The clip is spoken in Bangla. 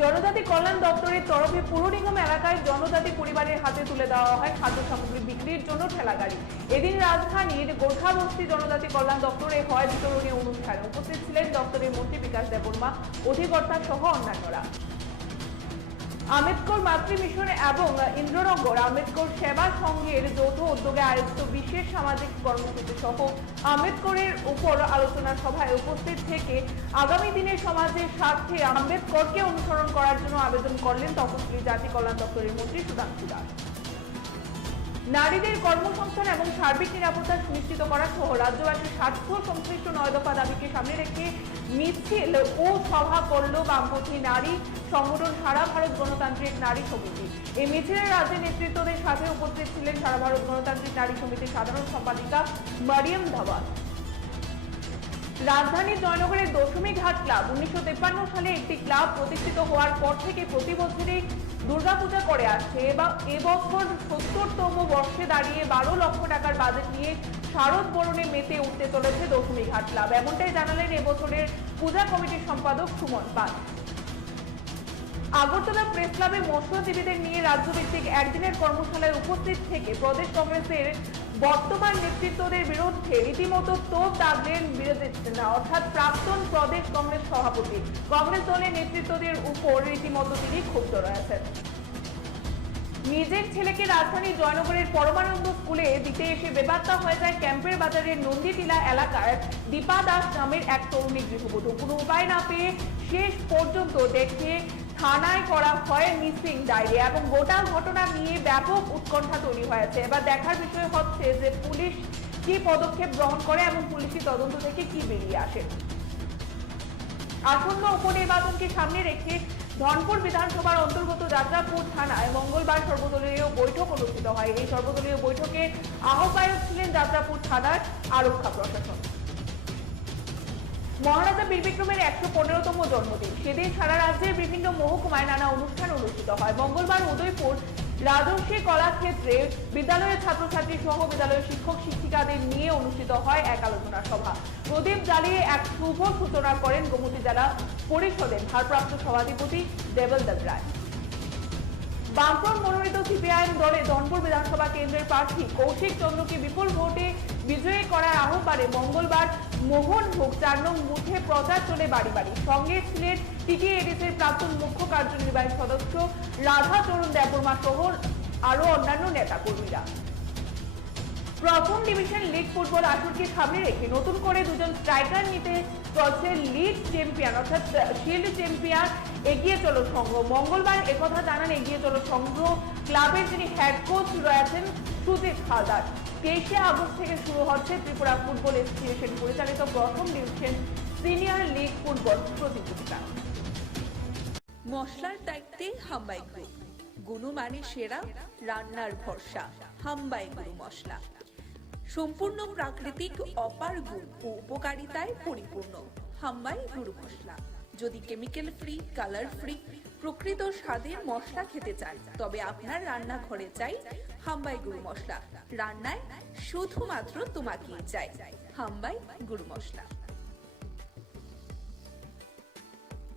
জনজাতি কল্যাণ দপ্তরের তরফে পুর নিগম এলাকায় জনজাতি পরিবারের হাতে তুলে দেওয়া হয় খাদ্য সামগ্রী বিক্রির জন্য ঠেলাগাড়ি। এদিন রাজধানীর গোর্খাবস্তি জনজাতি কল্যাণ দপ্তরে হয় বিতরণী অনুষ্ঠানে উপস্থিত ছিলেন দপ্তরের মন্ত্রী বিকাশ দেববর্মা, অধিকর্তা সহ অন্যান্যরা। আম্বেদকর মাতৃ মিশন এবং ইন্দ্রনগর আম্বেদকর সেবা সংঘের যৌথ উদ্যোগে আয়োজিত বিশেষ সামাজিক কর্মসূচি সহ আম্বেদকরের উপর আলোচনা সভায় উপস্থিত থেকে আগামী দিনে সমাজের স্বার্থে আম্বেদকরকে অনুসরণ করার জন্য আবেদন করলেন তপশিলি জাতি কল্যাণ দপ্তরের মন্ত্রী সুধাংশু দাস। নারীদের কর্মসংস্থান এবং সার্বিক নিরাপত্তা সুনিশ্চিত করা সহ রাজ্যবাসীর স্বার্থ সংশ্লিষ্ট 9 দফা দাবিকে সামনে রেখে মিছিল ও সভা করল বামপন্থী নারী সংগঠন সারা ভারত গণতান্ত্রিক নারী সমিতি। এই মিছিলে রাজ্যের নেতৃত্বদের সাথে উপস্থিত ছিলেন সারা ভারত গণতান্ত্রিক নারী সমিতির সাধারণ সম্পাদিকা মারিয়াম ধাওয়ান। রাজধানীর জয়নগরের দশমী ঘাট ক্লাব 1953 সালে একটি ক্লাব প্রতিষ্ঠিত হওয়ার পর থেকে প্রতি বছরই দুর্গাপূজা করে আসছে। এবছর 70তম বর্ষে দাঁড়িয়ে 12 লক্ষ টাকার বাজেট নিয়ে শারদ বরণে মেতে উঠতে চলেছে দশমী ঘাট ক্লাব। এমনটাই জানালেন এবছরের পূজা কমিটির সম্পাদক সুমন পাল। আগরতলা প্রেস ক্লাবে মৎস্যজীবীদের নিয়ে রাজ্যভিত্তিক একদিনের কর্মশালায় উপস্থিত থেকে প্রদেশ কংগ্রেসের বর্তমান নেতৃত্বদের বিরুদ্ধে রীতিমতো তোপ দাগলেন বিরোধী নেতা অর্থাৎ প্রাক্তন প্রদেশ কংগ্রেস সভাপতি। কংগ্রেস দলের নেতৃত্বদের উপর রীতিমতো তিনি ক্ষুব্ধ রয়েছেন। নিজের ছেলেকে রাজধানীর জয়নগরের পরমানন্দ স্কুলে দিতে এসে বেবাত্তা হয়ে যায় ক্যাম্পের বাজারের নন্দীটিলা এলাকার দীপা দাস নামের এক তরুণী গৃহবধূ। কোনো উপায় না পেয়ে শেষ পর্যন্ত দেখে থানায় করা হয় মিসিং ডায়েরি এবং গোটা ঘটনা নিয়ে ব্যাপক উৎকণ্ঠা তৈরি হয়েছে। এবার দেখার বিষয় হচ্ছে যে পুলিশ কি পদক্ষেপ গ্রহণ করে এবং পুলিশি তদন্ত থেকে কি বেরিয়ে আসে। আসন্ন উপনির্বাচনকে সামনে রেখে ধনপুর বিধানসভার অন্তর্গত যাত্রাপুর থানায় মঙ্গলবার সর্বদলীয় বৈঠক অনুষ্ঠিত হয়। এই সর্বদলীয় বৈঠকে আহ্বায়ক ছিলেন যাত্রাপুর থানার আরক্ষা প্রশাসন। মহারাজা বীর বিক্রমের 115তম জন্মদিন, সেদিন সারা রাজ্যের বিভিন্ন মহকুমায় নানা অনুষ্ঠান অনুষ্ঠিত হয়। মঙ্গলবার উদয়পুর রাজর্ষি কলাক্ষেত্রে বিদ্যালয়ের ছাত্রছাত্রী সহ বিদ্যালয়ের শিক্ষক শিক্ষিকাদের নিয়ে অনুষ্ঠিত হয় এক আলোচনা সভা। প্রদীপ জ্বালিয়ে এক শুভ সূচনা করেন গোমতী জেলা পরিষদের ভারপ্রাপ্ত সভাধিপতি দেবল দেবরায়। বামফ্রন্ট মনোনীত সিপিআইএম দলে ধনপুর বিধানসভা কেন্দ্রের প্রার্থী কৌশিক চন্দ্রকে বিপুল ভোটে বিজয়ী করার আহ্বানে মঙ্গলবার মোহনভোগ 4 নং বুথে প্রচার চলে বাড়ি বাড়ি। সঙ্গে ছিলেন টিটিএডিসির প্রাক্তন মুখ্য কার্যনির্বাহী সদস্য রাধা চরণ দেববর্মা সহ আরো অন্যান্য নেতা কর্মীরা। প্রথম ডিভিশন লিগ ফুটবল আসরকে সামনে রেখে নতুন করে দুজন স্ট্রাইকার নিতে চলছে লিগ চ্যাম্পিয়ন অর্থাৎ শিল্ড চ্যাম্পিয়ন এগিয়ে চলো সংঘ। মঙ্গলবার একথা জানান এগিয়ে চলো সংঘ ক্লাবের যিনি হেড কোচ রয়েছেন সুজিত হালদার। 23শে আগস্ট থেকে শুরু হচ্ছে ত্রিপুরা ফুটবল অ্যাসোসিয়েশন পরিচালিত প্রথম ডিভিশন সিনিয়র লিগ ফুটবল প্রতিযোগিতা। মশলার দায়িত্বে হাম্বাই গ্রুপ, গুণমানে সেরা, রান্নার ভরসা। হাম্বাই গুরু মশলা সম্পূর্ণ প্রাকৃতিক, অপার গুণ ও উপকারিতায় পরিপূর্ণ। হাম্বাই গুরু মশলা। যদি কেমিক্যাল ফ্রি, কালার ফ্রি, প্রকৃত স্বাদের মশলা খেতে চান তবে আপনার রান্নাঘরে চাই হাম্বাই গুরু মশলা। রান্নায় শুধুমাত্র তোমাকেই চাই হাম্বাই গুরু মশলা।